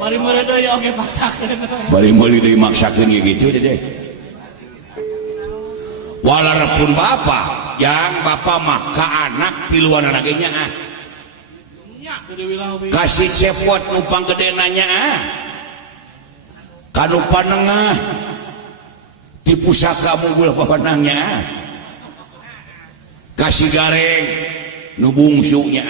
bari meuleuh deui oge paksakeun. Bari meuli deui maksakeun gitu deh. Walaupun bapak yang bapak mah ka anak tiluan anaknya kasih cepot numpang gede nanya kanu panengah di pusaka munggul papanangnya kasih gareng nu bungsunya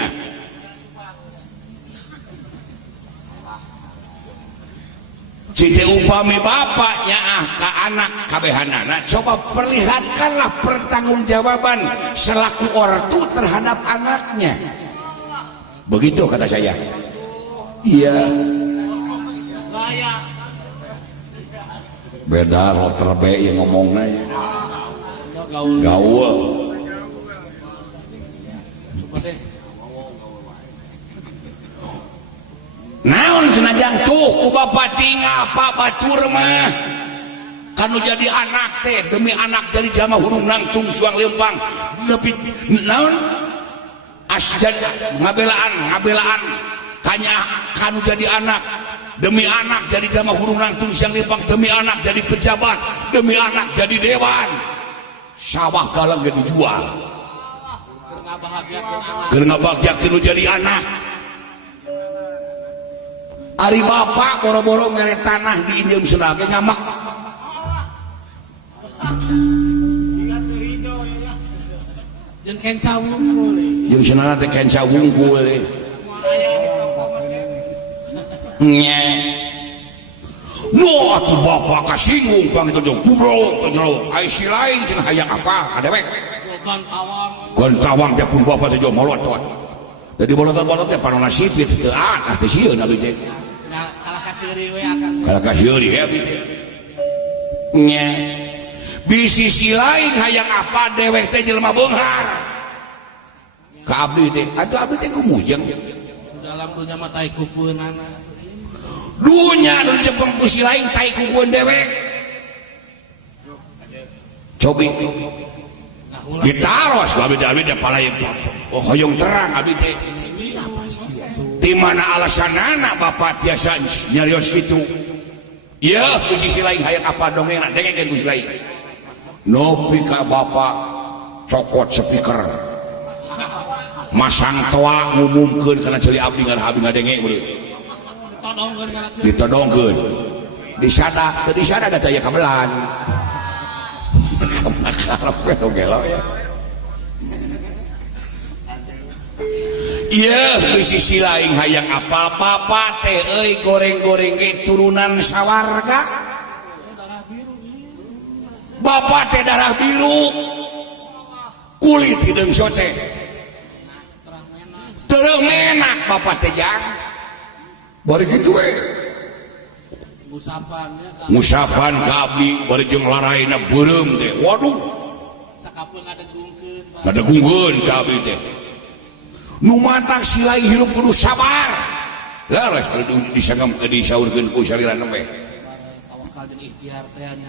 cite upami bapaknya ke anak kabehanana coba perlihatkanlah pertanggungjawaban selaku ortu terhadap anaknya. Begitu kata saya. Iya. Beda roter BI ngomongnya. Gaul. Naon senajan tuh ku bapak tinggal Pak Batur mah kanu jadi anak teh demi anak dari jama hurung nangtung suang lempang lebih naon asjan ngabelaan tanya kanu jadi anak demi anak jadi jama hurung nangtung suang lempang demi anak jadi pejabat demi anak jadi dewan sawah galang gak dijual keur ngabahagiakeun jadi anak. Ari bapak boro-boro ngere tanah di Indium Sunda ge ngamak. Jeung kenca wungkul. Jeung cenah teh kenca wungkul. Nya. No atuh bapak kasinggung pang itu jeung kubrok teu ai si lain cenah hayang apa kadewek. Gontawang teh pun bapak teh jeung molotot. Jadi bolot-bolot teh panonna sipit teu anah teh sieun atuh teh. Kalau kasihuri ya nya bisi si lain hayang apa dewek teh jelema beunghar ka abdi teh atuh abdi teh kumujeng dalam dunya mah tai kukueunana dunya nu cepeng ku si lain tai kukueun dewek cobi ditaros abdi teh palai hoyong terang abdi teh di mana alasanana bapak tiasa nyarios itu ya di sisi lain hayang apa dongeng dengekeun ku lain nopi ka bapak cokot speaker masang toa ngumumkeun kana ceuli abdi ngadenge ditodongkeun disada teu disada da teh kabelan kamarep gelo ya. Iya, di sisi lain hayang apa bapak teh euy goreng-goreng ge turunan sawarga. Bapak teh darah biru. Kulit hideung sote. Teu menak bapak teh jang. Bari kitu we. Musapan ka abdi bari jeung laraina beureum teh. Waduh. Sakapeung ngadegungkeun. Ngadegungkeun ka abdi teh. Nu matang silai hirup kudu sabar laras disaurkeun ku salirana we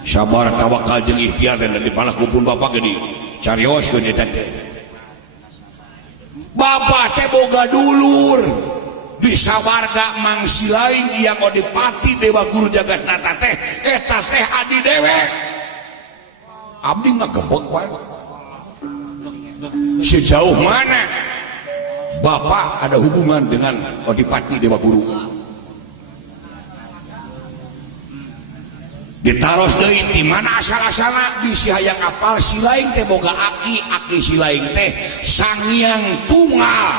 sabar tawakal jeung ikhtiar dan dipalakupun bapak ge dicarioskeun eta teh bapak teh boga dulur di sawarga Mang Silaing yang Odipati Dewa Guru Jagatnata teh eta teh adi dewek abdi ngagebeg wae sejauh mana bapak ada hubungan dengan Odipati Dewa Guru ditaros deui di mana asal-asalna bisi hayang apal Silaing teh boga aki Silaing teh Sanghyang Tunggal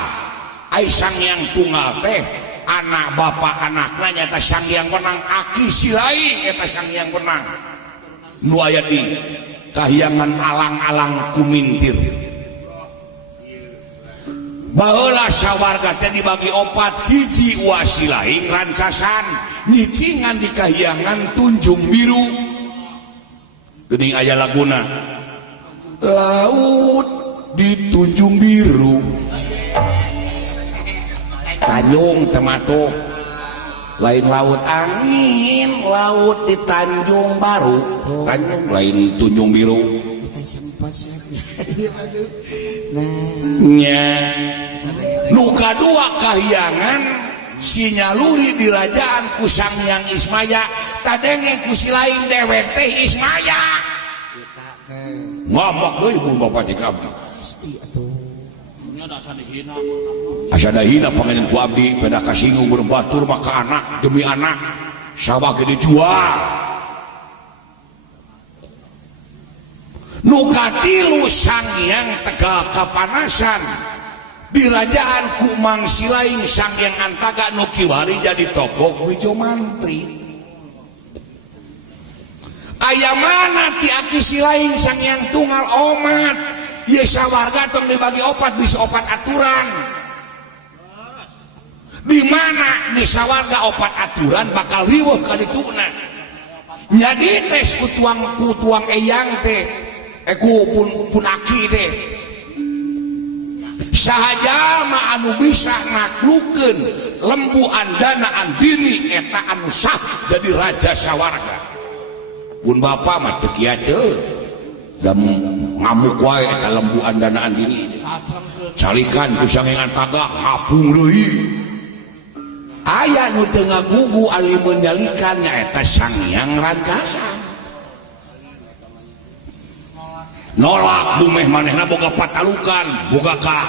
ai Sanghyang Tunggal teh anak bapak anakna nyata Sanghyang Wenang aki Silaing eta Sanghyang Wenang nu aya di kahyangan alang-alang kumintir baheula sawarga teh dibagi opat hiji wasilaing rancasan nyicingan di kahyangan Tunjung Biru geuning aya laguna laut di Tunjung Biru Tanjung Temato lain laut angin laut di Tanjung Baru Tanjung lain Tunjung Biru nya nu kadua kahyangan sinyaluri di Rajaan ku Sangyang Ismaya tadenge ku si lain dewek teh Ismaya ngomong deui ibu bapak di abdi asa dahina panganan ku abdi pada kasinggung berbatur maka anak demi anak sawah gede jual nu katilu Sangyang Tegal kapanasan di Rajaan ku Mang Silaing Sangyang Antaga nu kiwari jadi togog wijo mantri aya mana ti aki Silaing Sangyang Tunggal omat ye sawarga tong dibagi opat bisa opat aturan di mana di sawarga opat aturan bakal riweuh ka dituna jadi tes ku tuang eyang teh ku pun aki teh sahaja ma anu bisa naklukkeun lembu andanaan bini eta anu sah jadi raja sawarga pun bapak mah teu kieu teu da ngamuk wae eta lembu andanaan bini calikan ku Sangyang Antaga ngapung deui aya nu teu ngagugu ali menyalikan nyaeta Sangyang Rancasa nolak bumeh manehna boga patalukan boga ka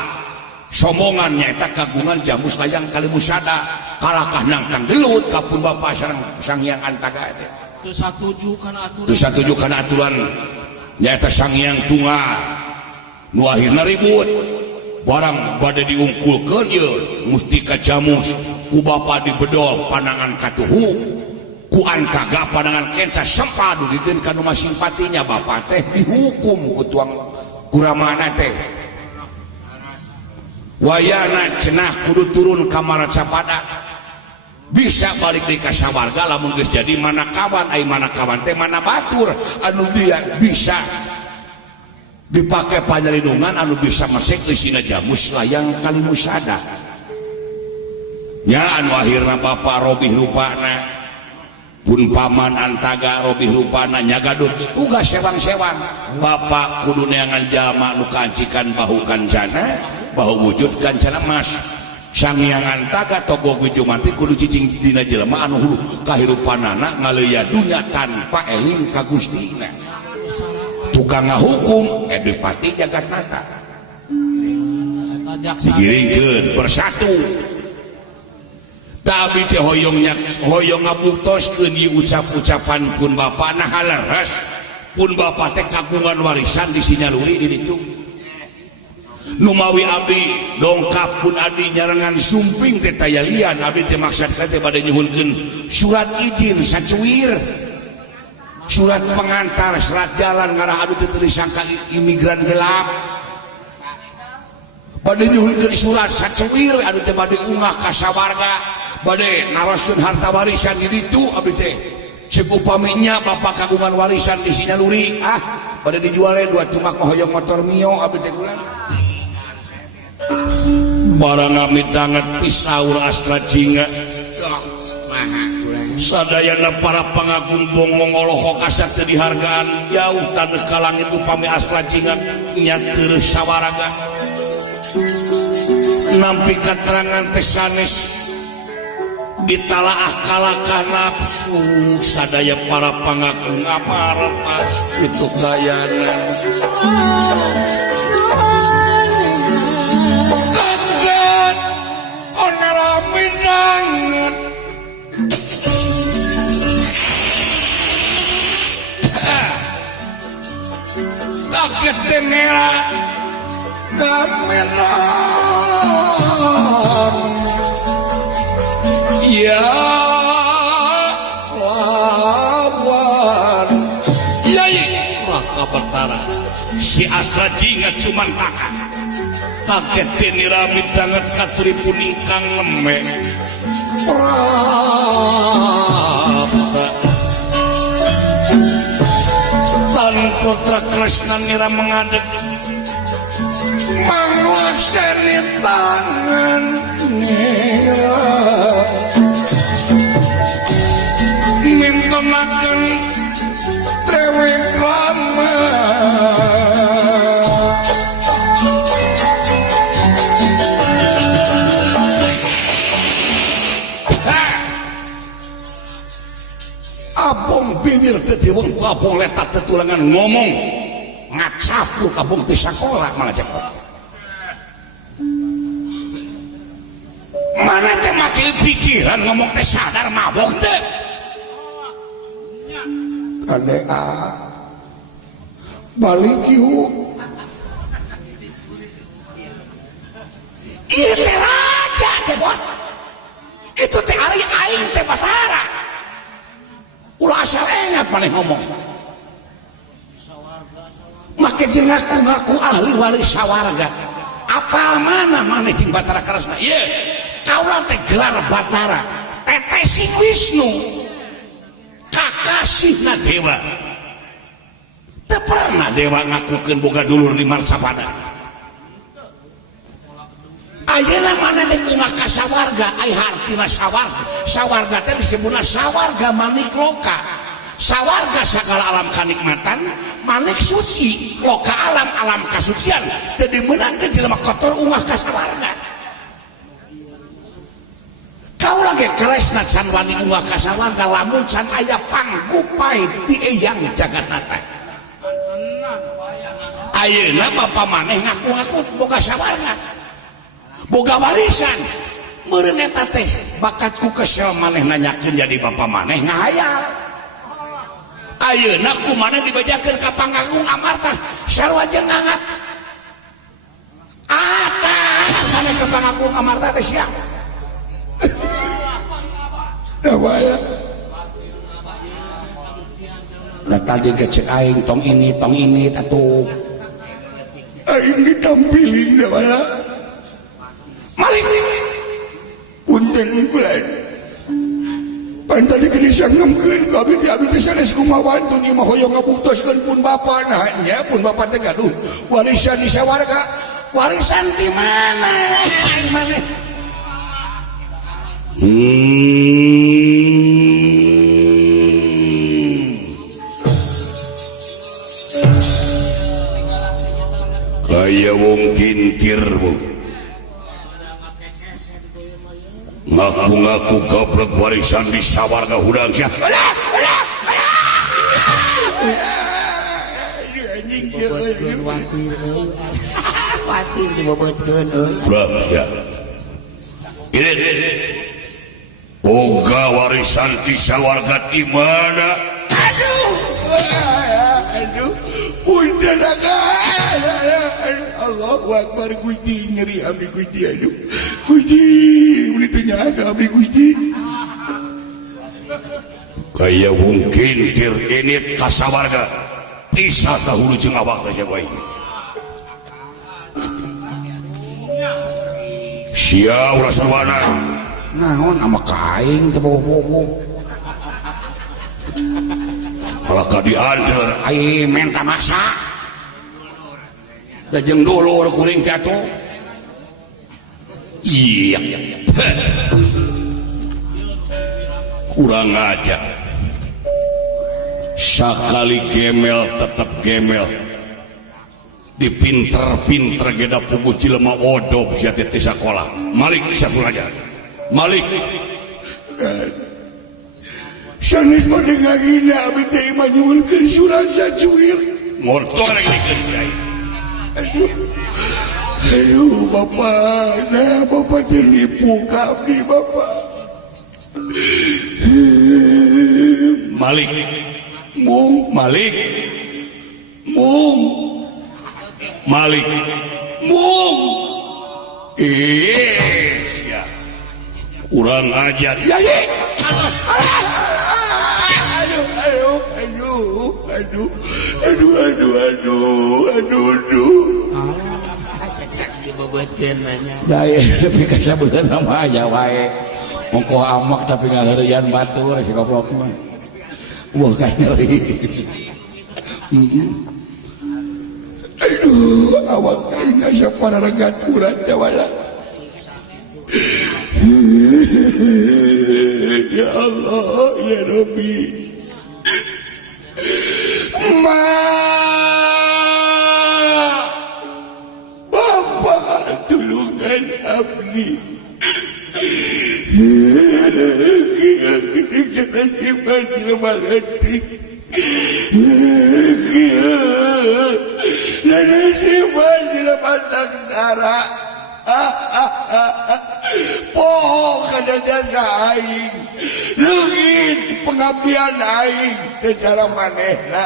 sombongan nyaeta kagungan jamus layang Kalimusada kalahkah nangtang gelut kapun bapak sareng Sangyang Antaga teh teu satuju kana aturan nyaeta Sangyang Tunggal nu akhirna ribut barang bade diungkulkeun ieu mustika jamus ku bapa dibedol panangan katuhu ku Antaga panangan kenca sempadu dikeun ka nu simpatinya bapa teh dihukum ku tuang kuramana teh wayana cenah kudu turun ka Maracapada bisa balik di kasawarga lamun geus jadi manakawan ai manakawan teh mana batur anu dia bisa dipake panyalindungan anu bisa mesek isina jamus layang Kalimusada nya anu akhirna bapak robih rupana pun paman Antaga robih rupana nyagadut uga sewang-sewang bapak kudu neangan jalma nu kancikan bahu kancana bahu wujud kancana mas Sangyang Antaga togog wijo mati kudu cicing dina jelema anu hulu kahirupanana ngaleuya dunya tanpa eling ka Gustina tukang ngahukum Edipati Jagatnata digiringkeun bersatu tapi teh hoyong ngabuktoskeun ieu ucap-ucapan pun bapa nah halaras pun bapa teh kagungan warisan di Sinyaluri di ditu nu mawi abdi dongkap pun abdi nyarengan sumping teh tayalian abdi teh maksud teh bade nyuhunkeun surat izin sacuir surat pengantar surat jalan ngarah abdi teh disangka imigran gelap bade nyuhunkeun surat sacuir abdi teh bade ungah ka sawarga bade naroskeun harta warisan di ditu abdi teh ceuk upaminya bapak kagungan warisan di Sinyaluri bade dijuale 2 tumak hoyong motor Mio abdi teh kulan barang amit danget pisaur astra jinga sadayana para pangagung bongong olohok asat teu dihargaan jauh taneuh ka langit upami astra jinga nya teu sawaraga nampi katerangan teh sanes ditalaah kalakah nafsu sadaya para pangagung amarah itu gayana kaget onara minangan kaget denera kameran ya lawan yai maka bertara si astra jingat cuman takan kaget denira midanget katuri puningkang leme prapta tan putra Kresna nira mengadek manglakseni tangan nira mintonaken trewek rama Abong bibir tetiwang ku abong letak tetulangan ngomong ngacapu kabung di sekolah malah cepet mana teh makin pikiran ngomong teh sadar mabok teh kade balik yuk ieu teh raja cebot itu teh ari aing teh Batara ulah asal ingat maneh ngomong make jeung ngaku ahli waris sawarga apal mana maneh jeung Batara Karesna ieu kaula teh gelar Batara tetesing Wisnu kakasihna dewa teu pernah dewa ngakukeun boga dulur di marcapada ayeuna mana teh kumaha ka sawarga ai hartina sawarga teh disebutna sawarga manik loka sawarga sagala alam kanikmatan manik suci loka alam kasucian teu dimeunangkeun jelema kotor ungah ka sawarga kaula ge keresna can wani ungah ka sawarga lamun can aya panggupai di eyang jagatnata ayeuna bapa maneh ngaku-ngaku boga sawarga boga warisan meureun eta teh bakatku kesel maneh nanyakeun jadi bapa maneh ngahayal ayeuna ku maneh dibajakeun ka Panganggung Amarta sarua jeung ngangat maneh ka Panganggung Amarta teh sia dawala da tadi gecek aing tong ini atuh aing ditampili dawala malik punten kulan pan tadi geus disangemkeun ka abdi teh sanes kumaha wantun ieu mah hoyong ngabuktoskeun pun bapa nah nya pun bapa teh gaduh warisan di sawarga warisan di mana aing maneh kaya wong kintir ngaku-ngaku goblok warisan di sawarga hudang sia watir dibobotkeun ini boga warisan di sawarga di mana aduh punten Allahu Akbar Gusti nyeri abdi Gusti aduh Gusti beli tanya abdi Gusti kaya mungkin tirinit ka sawarga pisah dahulu jeung awak teh bae sia ulah sarwana naon ama kaing teh bogo-bogo kalau ka diantar ai menta masak da jeung dulur kuring teh atuh iya kurang aja sakali gemel tetap gemel dipinter-pinter geda pugu jelema odob sia teh sekolah malik sakumaha malik sanes mah dengagina abdi teh mah nyuwunkeun surat sacuir motor dikeun aduh bapak nah bapak tenipu kami bapak malik mung malik mung malik mung ya kurang ajar ya ye aduh dibobotkeun nya daya tapi kasabeun mah aya wae mongko amak tapi ngaheureuyan batur si goblok mah wah ka nyeri aduh awak aing asa pararegat urat jawala ya Allah ya Rabbi ma bapak tulungan abdi simpan jelema leutik nana simpan jelema sangsara poho kada jasa aing leungit pengabdian aing secara manehna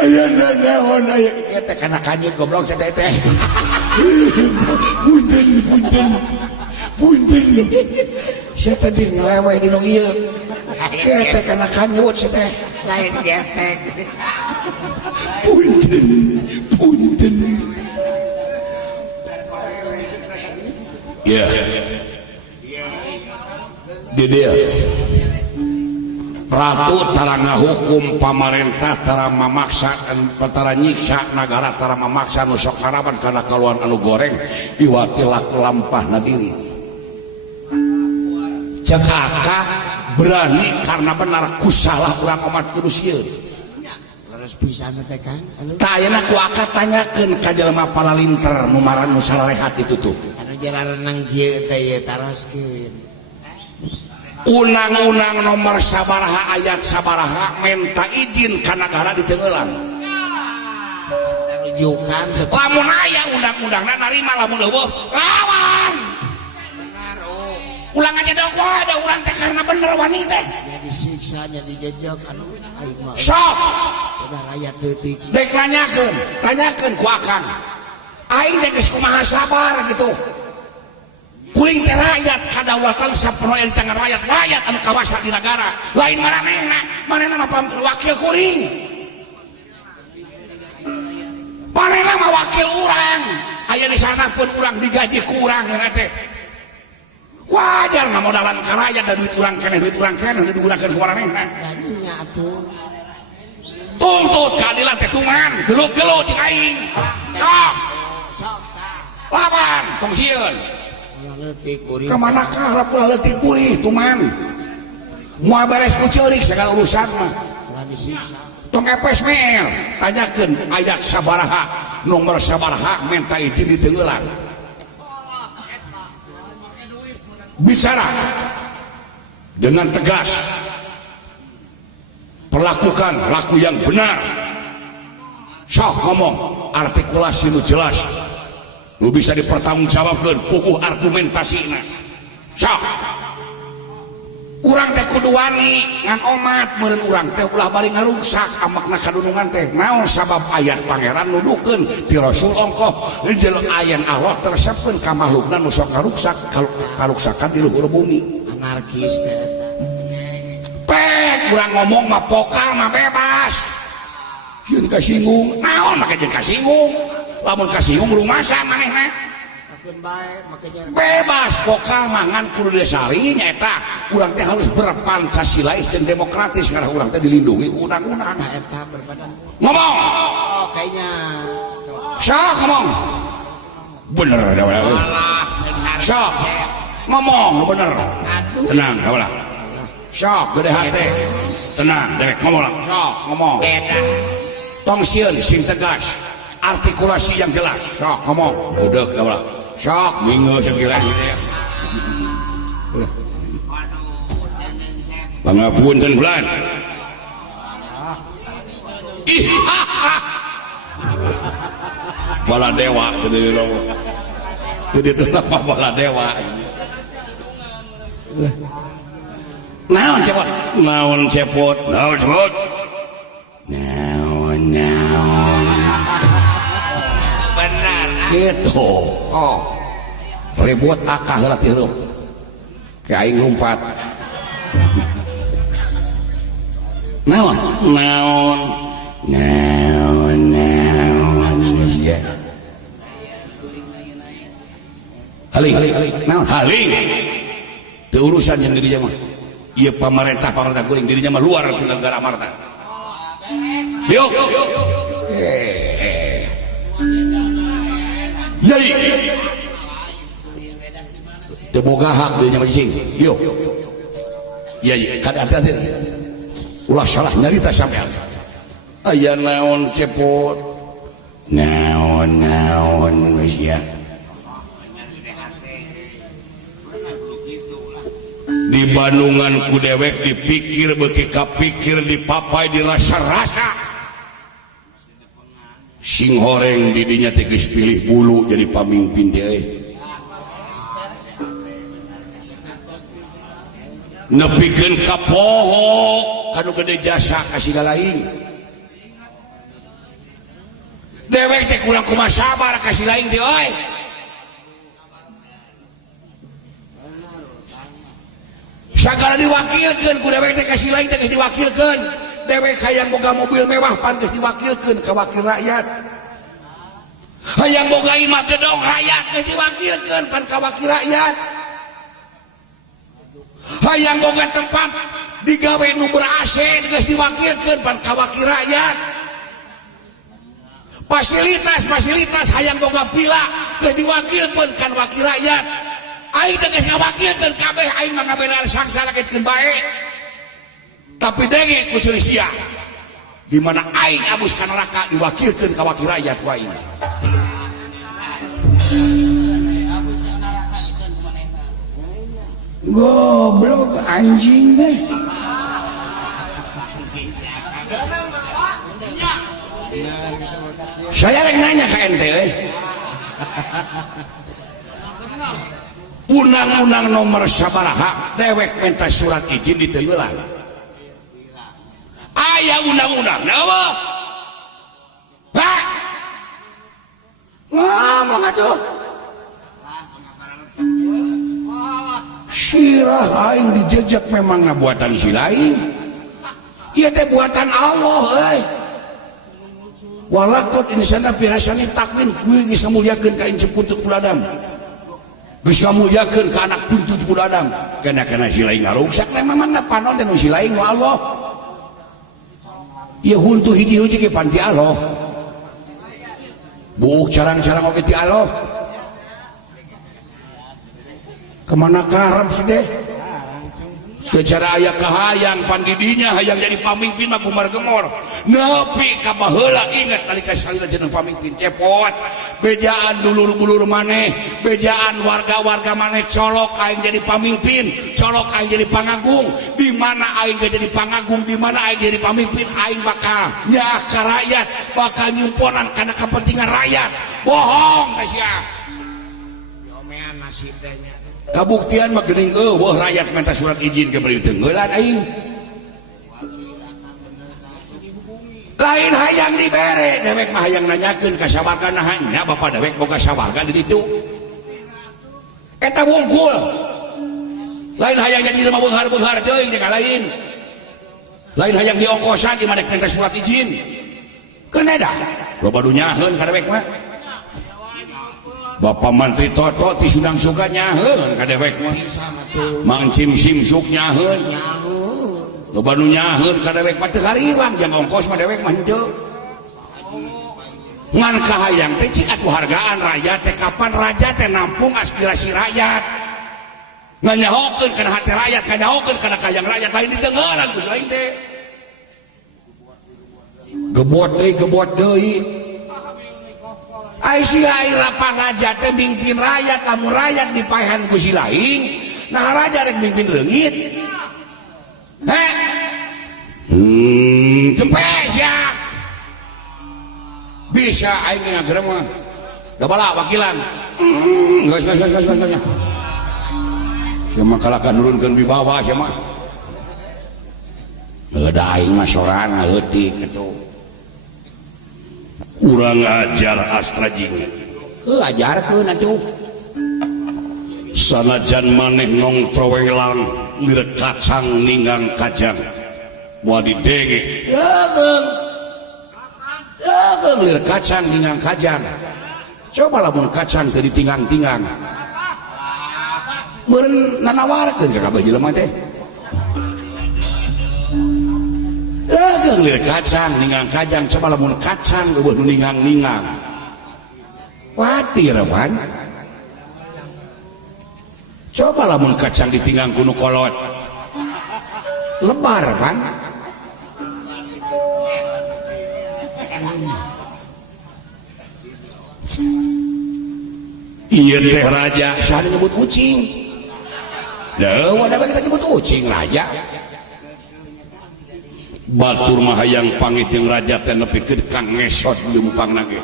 ayeuna naon aya eta kana kanjut goblok teteh punten saya tadi ngelewe di nu ieu eta kana kanjut teh lain getek punten ya dia ratu tara ngahukum pamarentah tara mamaksa tara nyiksa nagara tara mamaksa nu sok harapan kana kaluan anu goreng iwati laku lampahna diri cek aka berani karena benar kusalah urang umat kudus ieu terus bisa teh Kang tayana ku aka tanyakeun ka jelema palalinter nu maran nu sararehat itu tuh anu jalan nang kieu teh ye taroskeun undang-undang nomor sabaraha ayat sabaraha minta izin ka negara di Tenggelang rujukan lamun aya undang-undangna narima lamun eueuh lawan ulang aja dong ada urang teh karena bener wanita nya disiksa nya dijejak anu aing mah sok udah rakyat teutik dek tanyakeun ku akang aing teh geus kumaha sabar gitu kuring teh rakyat kadaulatan sapenuh di tangan rakyat anu kawasa di negara lain manehna mah wakil kuring manehna mah wakil urang aya di sana pun urang digaji kurang teh wajar ngamodalan ka rakyat dan duit urang keneh digunakeun ku manehna gajinya atuh tuntut keadilan teh tuman gelut-gelut jeung aing sok tah lawan tong sieun leutik kuring kemana harap ulah leutik pulih tuman moal beres ku ceurik segala urusan mah ulah disiksa tong epes mel tanyakeun ayat sabaraha nomor sabaraha minta izin di Tenggelang bicara dengan tegas perlakukan laku yang benar sok ngomong artikulasi nu jelas lu bisa dipertanggungjawabkan puguh argumentasina sok urang teh kudu wani ngan omat meureun urang teh ulah bari ngarungsak amakna kadunungan teh naon sabab ayat pangeran nuduhkeun ti Rasul ongkoh jeung ayat Allah tersepkeun ka makhlukna nu sok ngaruksak karuksakan di luhur bumi anarkis teh pek urang ngomong mah pokal mah bebas yeun kasinggung naon make jeung kasinggung lamun kasinggung rumasa manehna makin baik makanya bebas pokal mangan kudu desari nyaeta urang teh harus berpancasilais dan demokratis karena urang teh dilindungi ku undang-undang nah eta berbadan ngomong oh kayaknya sok ngomong bener ada sok ngomong bener tenang ada lah sok gede hati tenang dek ngomong lah sok ngomong tong sieun sing tegas artikulasi yang jelas sok ngomong udah ada lah sok minggu sekira gitu ya pangapunten bulan ih bala dewa tadi lo tadi itu nama bala dewa naon cepot naon benar gitu oh ribut akah lah tirup kayak aing ngumpat naon ya haling teu urusan yang dirinya mah ieu pamarentah kuring dirinya mah luar dari negara amarna yuk yai teu boga hak dirinya mah cing yuk yai kada hati-hati ulah salah nyarita sampean aya naon cepot naon geus ya di di Bandungan ku dewek dipikir beki kapikir dipapai dirasa-rasa sing horeng didinya teges pilih bulu jadi pamimpin dia nepikeun ka poho kanu gede jasa kasih lain dewek teh kurang kumaha sabar kasih lain teh euy sagala diwakilkeun ku dewek teh kasih lain teh diwakilkeun dewek hayang boga mobil mewah pan geus diwakilkeun ka wakil rakyat hayang boga imah gedong rakyat geus diwakilkeun pan ka wakil rakyat hayang boga tempat digawe nu ber-AC geus diwakilkeun pan ka wakil rakyat fasilitas hayang boga pila geus diwakilkeun kan wakil rakyat aing teh geus ngawakilkeun kabeh aing mah ngabenar sangsara geuskeun bae tapi denge ku ceuli sia di mana aing abus ka neraka diwakilkeun ka wakil rakyat ku aing goblok anjing teh saya rek nanya ka ente undang-undang nomor sabaraha dewek minta surat izin ditenggelan aya undang-undang nawa ngomong atuh sirah aing dijejak memang buatan si lain ieu teh buatan Allah walakot insana bihasani takwin kuwi geus ngamulyakeun ka inceun putuk puladam geus ngamulyakeun ka anak puntut puladam kana si lain ngaruksak memang panon teh nu si lain nu Allah ieu huntu hiji-hiji ge pan ti Allah buuk carang-carang oge ti Allah kemana karam sih deh secara aya kahayang pandidinya hayang jadi pamimpin mah kumar gemor nepi ka baheula ingat nalika salira jeneng pamimpin cepot bejaan dulur-dulur maneh bejaan warga-warga maneh colok aing jadi pamimpin colok aing jadi pangagung di mana aing jadi pangagung di mana aing jadi pamimpin aing bakal nyaah ka rakyat bakal nyumponan kana kepentingan rakyat bohong teh sia Yomean nasib teh nya kabuktian mah geuning eueuh rakyat minta surat izin ke beri tenggelan aing lain hayang dibere dewek mah hayang nanyakeun ka sawarga nahannya bapak dewek boga sawarga di ditu eta wungkul lain hayang jadi rumah beunghar-beunghar teuing jeung lain hayang diongkosan di maneh minta surat izin keun eda loba nu nyaheun ka dewek mah Bapak Menteri Toto ti Sudang Suga nyaheun ka dewek mah Mang Cim Simsuk nyaheun loba nu nyaheun ka dewek mah teu hariwang jang ongkos mah dewek mah henteu ngan kahayang teh cik atuh hargaan rakyat teh kapan raja teh nampung aspirasi rakyat nganyahokeun kana hati rakyat nganyahokeun kana kahayang rakyat lain ditenggelan ku lain teh gebot deui ai si rapan raja teh mimpin rakyat lamun rakyat dipaehan ku si lain nah raja rek mimpin reungit cempe sia bisa aing ngagerem mah da bala wakilan geus sia mah kalahkan nurunkeun wibawa sia mah da aing mah sorana leutik atuh kurang ajar astra jing ajarkeun atuh sanajan maneh nong trowelang lir kacang ninggang kajang wadi dege lir kacang ninggang kajang coba lamun kacang teu ditinggang-tinggang meureun nanawarkeun ka kabeh jelema teh lir kacang ninggang kajang coba lamun kacang eueuh nu ninggang-ninggang watir pan coba lamun kacang ditinggang ku nu kolot lebar pan ieu teh raja saha nyebut ucing wadah kita nyebut ucing raja. batur mah hayang pangit jeung raja teh nepikeun kang ngesot jumpang nage.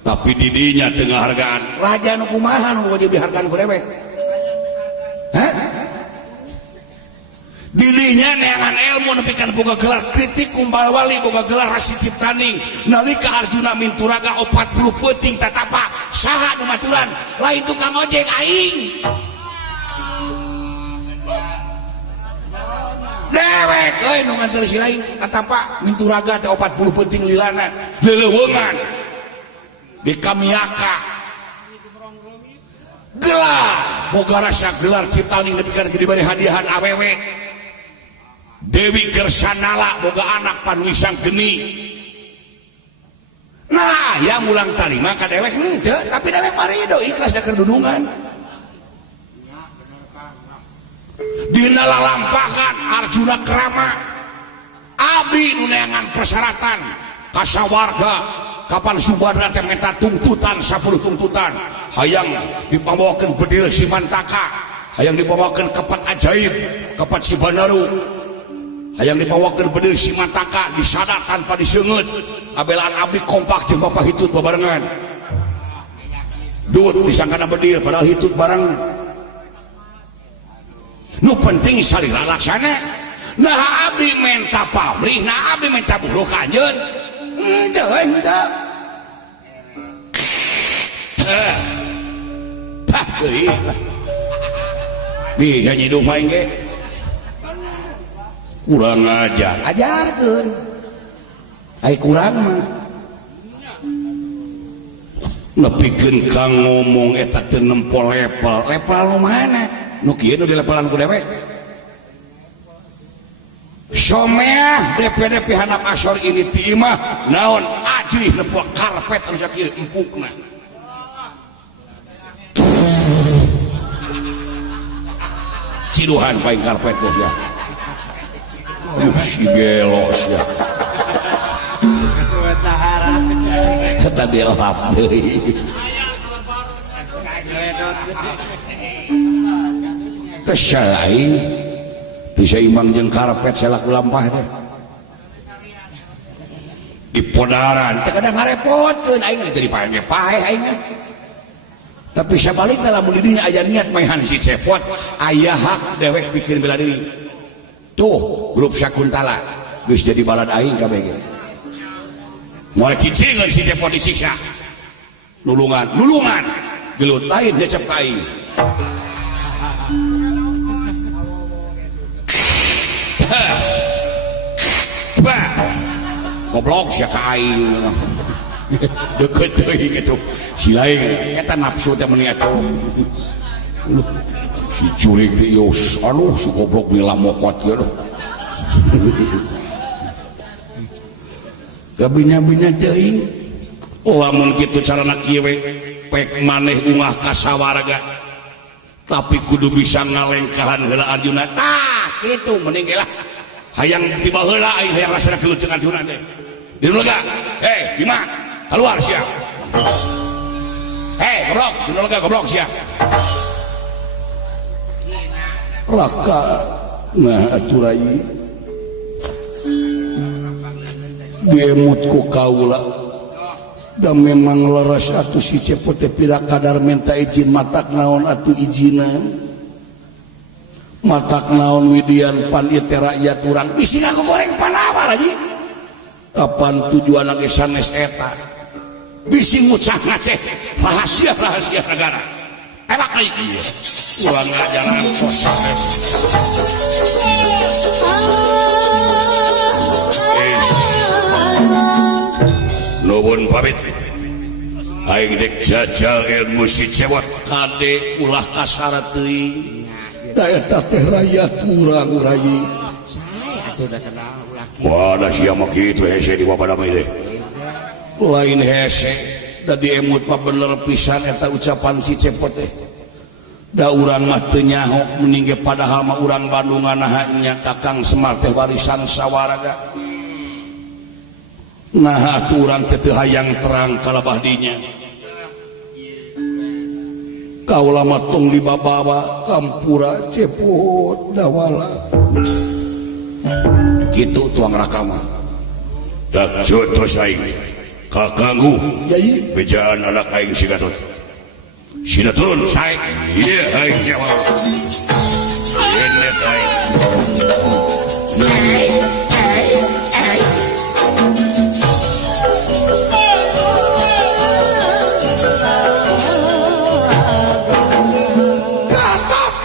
Tapi didinya tengah hargaan Raja nu kumaha nu wajib dihargaan ku dewek? Hah? Dilinya neangan ilmu nepikeun boga gelar kritik kumbal wali boga gelar Rasi Ciptaning nalika Arjuna minturaga 40 peuting tatapa saha nu maturan lain tukang ojek aing. Dewek euy nu nganter si lain tatapa minturaga teh 40 peuting lilana leuleungan di Kamiaka gelar boga rasa gelar Ciptaning nepikeun diberi hadiahan awewe Dewi Gersanala boga anak Panuisang Geni. Nah yang ulang tarima ka dewek henteu tapi dewek marido ikhlas da kedunungan dina lalampahan Arjuna Krama abdi nu neangan persyaratan kasawarga kapan Subadra teh minta tuntutan 10 tuntutan hayang dipawakeun bedil Simantaka hayang dipawakeun kepat ajaib kepat si Banaru hayang dipawakeun bedil Simantaka disadat tanpa diseungeut abelaan abdi kompak jeung Bapak Hitut babarengan dut disangkana bedil padahal Hitut barang nu penting salira laksana nah abdi minta pamrih nah abdi minta buruh kanjeun henteu tah euy bisa nyiduh main ge kurang ajarkeun ai kurang mah nepikeun kang ngomong eta teu nempol lepel nu mana nu kieu nu dilepelan ku dewek someah DPD handap asor ini timah naon ajih nepok karpet anu sakieu empukna ciduhan paing karpet geus ya si gelos ya kata dilap deui kesalain bisa imbang jeung karpet selaku lampah teh di podaran teh kadang ngarepotkeun aing teh dipae pae aing tapi sabalikna lamun di dinya aya niat maehan si cepot aya hak dewek pikir bela diri tuh grup Sakuntala geus jadi balad aing kabeh ge moal cicingeun si cepot disiksa nulungan gelut lain decep ka aing goblok sia ka aing deket deui kitu si lain eta nafsu teh meuni atuh si curig teh yos aduh si goblok ni lamokot ge kabinya-binya teuing lamun kitu carana kieu we pek maneh ungah ka sawarga tapi kudu bisa ngalengkahan heula Arjuna tah kitu mending lah hayang tiba heula aing hayang rasana kelut jeung Arjuna teh di lega Bima keluar sia goblok di lega goblok sia raka nah aturai diemut ku kaula da memang leres atuh si cepot teh pira kadar minta izin matak naon atuh izinan matak naon widian pan ieu teh rakyat urang bisi aku goreng panawa lagi kapan tujuan ge sanes eta bisi ngucak ngaceh rahasia negara tebak deui ieu ulang ngajaran kosa nuhun pamit aing dek jajal ilmu si cewek kade ulah kasar teuing da eta teh rakyat urang urayi saya atuh da kenal laki wadah sia mah kitu hese di babadamai teh lain hese da diemut mah bener pisan eta ucapan si cepot teh da urang mah teu nyaho mending ge padahal mah urang Bandungan nya Kakang Semar teh warisan sawarga nah atuh urang teh teu hayang terang kalabah dinya kau lama tong dibawa kampura cepot dawala gitu tuang rakama tak jodoh saing kakanggu yai bejaan anak aing si Gatot sina turun sae iya aing jawab ini aing Gatot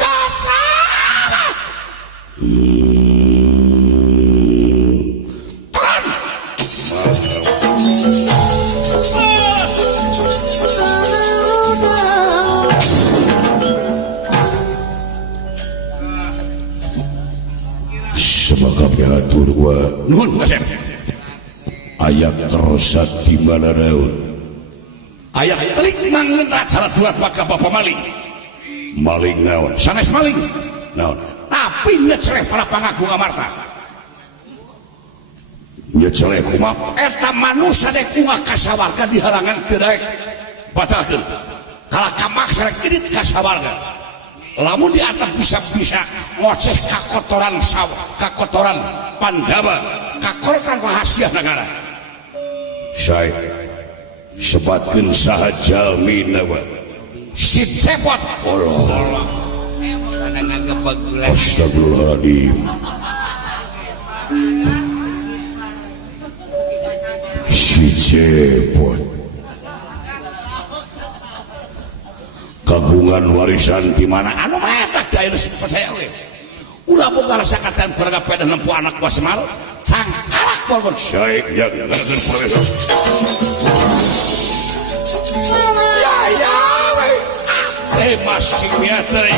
Kaca sebagai piatur wa nuhun Kasep ayak keresat di mana daun aya telik mangeunrat salah dua maka bapak maling maling naon sanes maling naon tapi nyecereh para pangagung amarta nyeceleh kumap eta manusia dek ungah kasawarga di halangan tidak batalkan kalau kamaksa rek idit kasawarga lamun di atap bisa ngoceh kakotoran sawah kakotoran Pandava kakotoran rahasia negara saya sebatkan sahaja minawa si cepot Allah Karena ngagepeg gula. astagfirullahaladzim si cepot kagungan warisan di mana anu matak daerah percaya we ulah boga rasa kataan keluarga peda nempu anak gua semal cangkarak bolgon saya yang ngadakan profesor ya we masih miateri